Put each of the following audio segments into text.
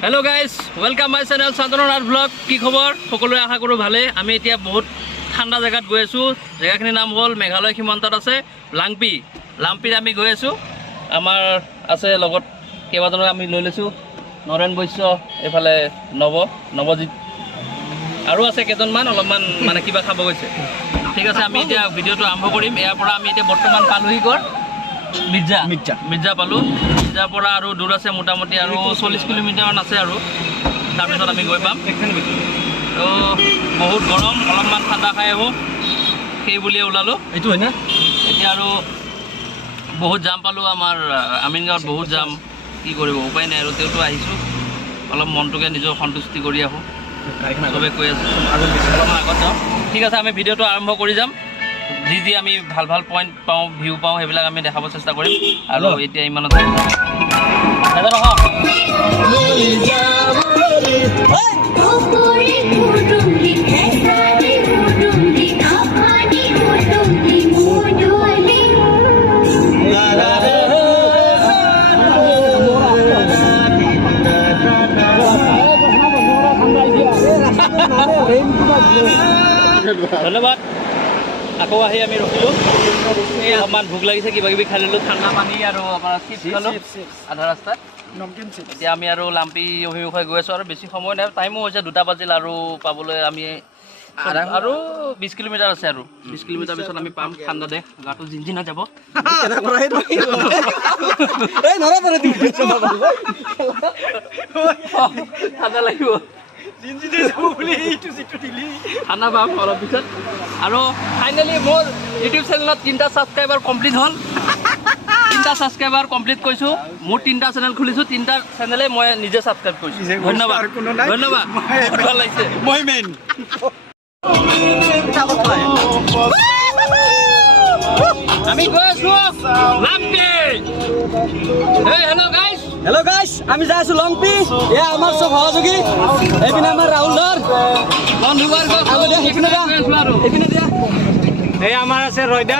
Hello guys, welcome my channel Santonon Art Vlog. কি খবৰ সকলোৱে আশা কৰো ভালে আমি এতিয়া বহুত ঠাণ্ডা জায়গাত গৈ আছো জায়গাখিনিৰ নাম হ'ল মেঘালয় সীমান্তত আছে লাম্পিত আমি গৈ আছো আমাৰ আছে লগত কেইবাজনক আমি লৈ লৈছো নৰেন বৈশ্য এফালে নৱজিত আৰু আছে কেজনমান অলপমান মানে কিবা খাব গৈছে ঠিক আছে আমি এতিয়া ভিডিওটো আৰম্ভ কৰিম ইয়াৰ পৰা আমি এতিয়া বৰ্তমান পালোহি গৰ মিৰ্জা পালো মিৰ্জাৰ পৰা আৰু দূৰ আছে মোটামুটি আৰু 40 কিলোমিটাৰমান আছে আৰু তাৰপিছত আমি গৈ পাম তো বহুত গৰম অলপমান ঠাণ্ডা খাই আহোঁ সেই বুলিয়ে ওলালো এইটো হয় না এতিয়া আৰু বহুত জাম পালোঁ আমাৰ আমিনগাঁৱত বহুত জাম কি কৰিব উপায় নাই আৰু তেওঁতো আহিছোঁ অলপ মনটোকে নিজৰ সন্তুষ্টি কৰি আহোঁ চবে কৈ আছে অলপমান আগত যাওঁ ঠিক আছে আমি ভিডিঅ'টো আৰম্ভ কৰি যাম যি আমি ভাল পইণ্ট পাওঁ ভিউ পাওঁ সেইবিলাক আমি দেখাব চেষ্টা কৰিম আৰু এতিয়া ইমানত ধন্যবাদ আকৌ আহি আমি ৰখিলোঁ এই অলপমান ভোক লাগিছে কিবা কিবি খাই ল'লোঁ ঠাণ্ডা পানী আৰু আপোনাৰ চিপছ খালোঁ আধা ৰাস্তাত এতিয়া আমি আৰু লাম্পি অভিমুখে গৈ আছোঁ আৰু বেছি সময় নাই টাইমো হৈছে 2টা বাজিল আৰু পাবলৈ আমি আৰু 20 কিলোমিটাৰ আছে আৰু 20 কিলোমিটাৰ পিছত আমি পাম ঠাণ্ডা দেশ গাটো জিনজিনা যাব ঠাণ্ডা লাগিব ঠাণ্ডা পাম অলপ পিছত আৰু ফাইনেলি মোৰ ইউটিউব চেনেলত 3টা ছাবস্ক্ৰাইবাৰ কমপ্লিট হ'ল 3টা ছাবস্ক্ৰাইবাৰ কমপ্লিট কৰিছোঁ মোৰ 3টা চেনেল খুলিছোঁ 3টা চেনেলে মই নিজে ছাবস্ক্ৰাইব কৰিছোঁ ধন্যবাদ ভাল লাগিছে মই মেইন আমি গৈ আছোঁ লাম্পি হেল্ল' গাইছ আমি যাই আছোঁ লংপি এয়া আমাৰ চব সহযোগী এইপিনে আমাৰ ৰাহুলৰ বন্ধুবৰ্গ এইপিনে দিয়া এই আমাৰ আছে ৰয়দা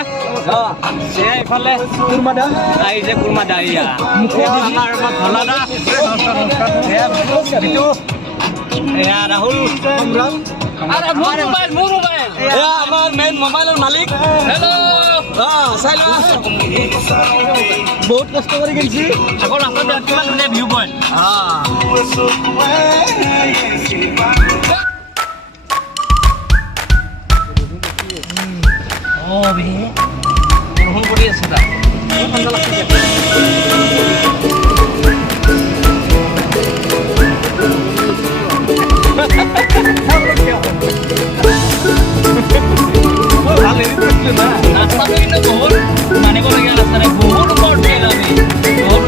এইফালে কুৰমাদা আহিছে কুৰমাদা আমাৰ ভলাদা এয়া ৰাহুল মোৰ মোবাইল এয়া আমাৰ মেইন মোবাইলৰ মালিক হেল্ল' চাই লোৱা বহুত কষ্ট কৰি কিনিছি আকৌ ৰাস্তাত কিমান ধুনীয়া ভিউ পইণ্ট বৰষুণ পৰি আছে তাত ঠাণ্ডা লাগছে ৰাস্তাটো কিন্তু বহুত মানিবলগীয়া ৰাস্তা নাই বহুত ওপৰত আমি বহুত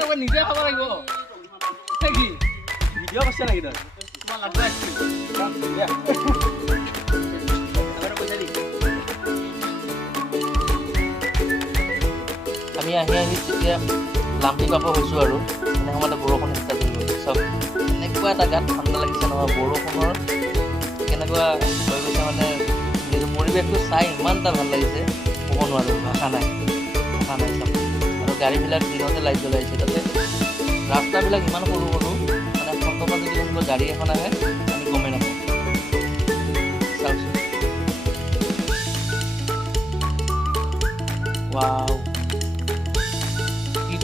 ওপৰত নিজে খাব লাগিব ভিডিঅ' কৰিছে নেকি তই তোমাৰ লাগব আমি আহি যেতিয়া লাম্পি পাব হৈছোঁ আৰু এনে সময়তে বৰষুণ ষ্টাৰ্ট হৈ গ'ল চব এনেকুৱা এটা গাত ঠাণ্ডা লাগিছে নহয় বৰষুণৰ কেনেকুৱা হৈ গৈছে মানে পৰিৱেশটো চাই ইমান এটা ভাল লাগিছে ক'ব নোৱাৰোঁ ভাষা নাই চব আৰু গাড়ীবিলাক দিনতে লাইট জ্বলাইছে তাতে ৰাস্তাবিলাক ইমান সৰু মানে ফটকা যদি কোনোবা গাড়ী এখন আহে আমি গমেই নাপাওঁ চাওকচোন ৱাও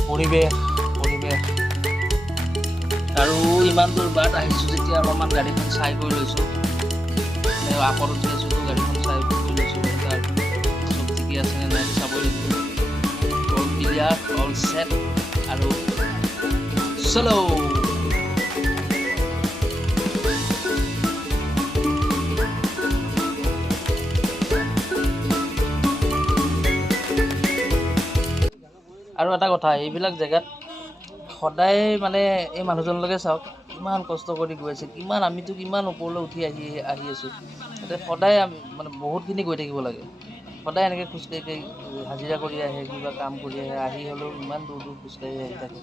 পৰিৱেশ আৰু ইমান দূৰ বাট আহিছোঁ যেতিয়া অলপমান গাড়ীখন চাই কৰি লৈছোঁ আপত উঠি আছোঁ তো গাড়ীখন চাই কৰি লৈছোঁ তাৰ চব ঠিকে আছে নে নাই চাবই লাগিব অল ক্লিয়াৰ অল ছেট আৰু চলো আৰু এটা কথা এইবিলাক জেগাত সদায় মানে এই মানুহজনলৈকে চাওক কিমান কষ্ট কৰি গৈ আছে আমিতো কিমান ওপৰলৈ উঠি আহি আছোঁ তাতে সদায় মানে বহুতখিনি গৈ থাকিব লাগে সদায় এনেকৈ খোজকাঢ়ি হাজিৰা কৰি আহে কিবা কাম কৰি আহি হ'লেও ইমান দূৰ খোজকাঢ়ি আহি থাকে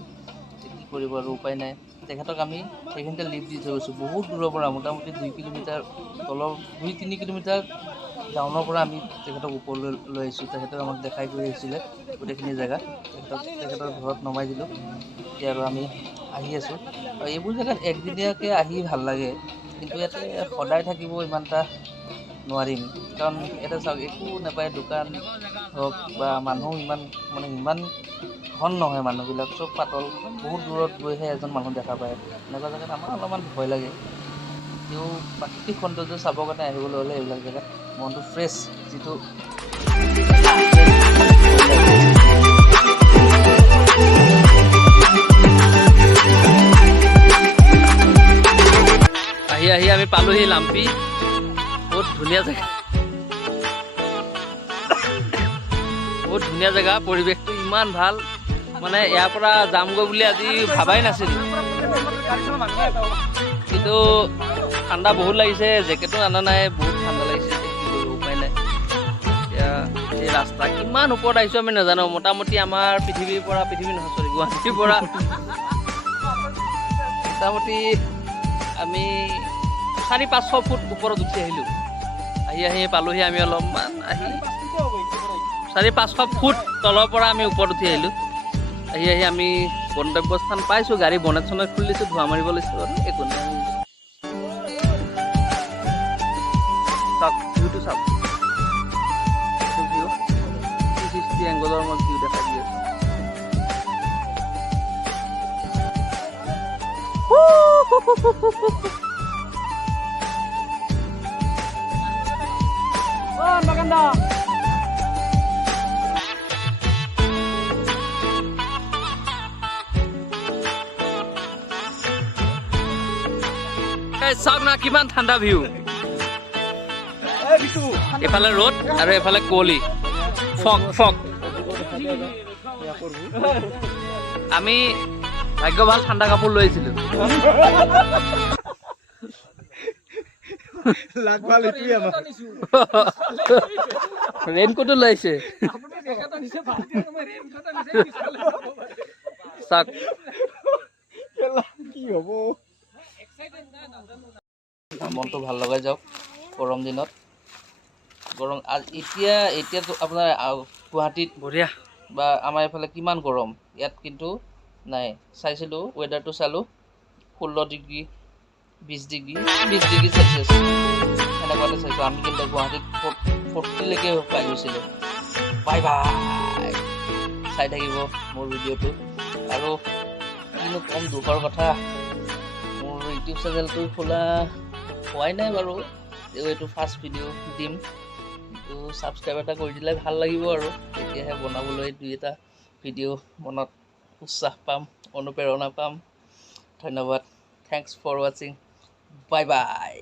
কি কৰিব আৰু উপায় নাই। তেখেতক আমি সেইখিনিতে লিফ্ট দি থৈ গৈছোঁ বহুত দূৰৰ পৰা, মোটামুটি 2 কিলোমিটাৰ তলৰ 2-3 কিলোমিটাৰ ডাউনৰ পৰা আমি তেখেতক ওপৰলৈ লৈ আহিছোঁ। তেখেতক আমাক দেখাই গৈ আহিছিলে গোটেইখিনি জেগা, তেখেতৰ ঘৰত নমাই দিলোঁ। এতিয়া আৰু আমি আহি আছোঁ। আৰু এইবোৰ জেগাত একদিনীয়াকৈ আহি ভাল লাগে, কিন্তু ইয়াতে সদায় থাকিব ইমানটা নোৱাৰিম, কাৰণ ইয়াতে চাওক একো নাপায়, দোকান হওক বা মানুহ ইমান ঘন নহয়, মানুহবিলাক চব পাতল, বহুত দূৰত গৈহে এজন মানুহ দেখা পায়। এনেকুৱা জেগাত আমাৰ অলপমান ভয় লাগে। তেও প্ৰাকৃতিক সৌন্দৰ্য চাবৰ কাৰণে আহিবলৈ হ'লে এইবিলাক জেগাত মনটো ফ্ৰেছ, যিটো আহি আমি পালোহি লাম্পি। বহুত ধুনীয়া জেগা, বহুত ধুনীয়া জেগা, পৰিৱেশটো ইমান ভাল, মানে ইয়াৰ পৰা যামগৈ বুলি আজি ভাবাই নাছিলোঁ। কিন্তু ঠাণ্ডা বহুত লাগিছে, জেকেটো অনা নাই, বহুত ঠাণ্ডা লাগিছে, কি কৰিব উপায় নাই। এতিয়া এই ৰাস্তা কিমান ওপৰত আহিছোঁ আমি নাজানো, মোটামুটি আমাৰ গুৱাহাটীৰ পৰা মোটামুটি আমি 400-500 ফুট ওপৰত উঠি আহিলোঁ। আহি পালোহি আমি অলপমান, 400-500 ফুট তলৰ পৰা আমি ওপৰত উঠি আহিলোঁ। আহি আমি গন্তব্যস্থান পাইছোঁ। গাড়ী বনেট চনেট খুলি দিছোঁ, ধোঁৱা মাৰিব লৈছোঁ আৰু একো নাই। চাওক ভিউটো, চাওক ভিউ 360 এংগলৰ মই ভিউ দেখাই দি আছোঁ। চাওক না কিমান ঠাণ্ডা ভিউ, এফালে ৰ'দ আৰু এফালে কুঁৱলী, ফগ। আমি ভাগ্য ভাল ঠাণ্ডা কাপোৰ লৈ আহিছিলোঁ। ৰেইনকোটো লৈ আহিছে, চাওক কি হ'ব। মনটো ভাল লগাই যাওক গৰম দিনত। এতিয়াতো আপোনাৰ গুৱাহাটীত বঢ়িয়া, বা আমাৰ এইফালে কিমান গৰম, ইয়াত কিন্তু নাই। চাইছিলোঁ ৱেডাৰটো চালোঁ, 16 ডিগ্ৰী 20 ডিগ্ৰী চেলচিয়াছ সেনেকুৱাতে চাইছোঁ। আমি কিন্তু গুৱাহাটীত 40লৈকে পাই গৈছিলোঁ। বাই বাই, চাই থাকিব মোৰ ভিডিঅ'টো। আৰু কিনো কম দুখৰ কথা, মোৰ ইউটিউব চেনেলটো খোলা হোৱাই নাই বাৰু, এইটো ফাৰ্ষ্ট ভিডিঅ' দিম। কিন্তু ছাবস্ক্ৰাইব এটা কৰি দিলে ভাল লাগিব আৰু, তেতিয়াহে বনাবলৈ 2-এটা ভিডিঅ' মনত উৎসাহ পাম, অনুপ্ৰেৰণা পাম। ধন্যবাদ, থেংকছ ফৰ ৱাচিং, বাই বাই।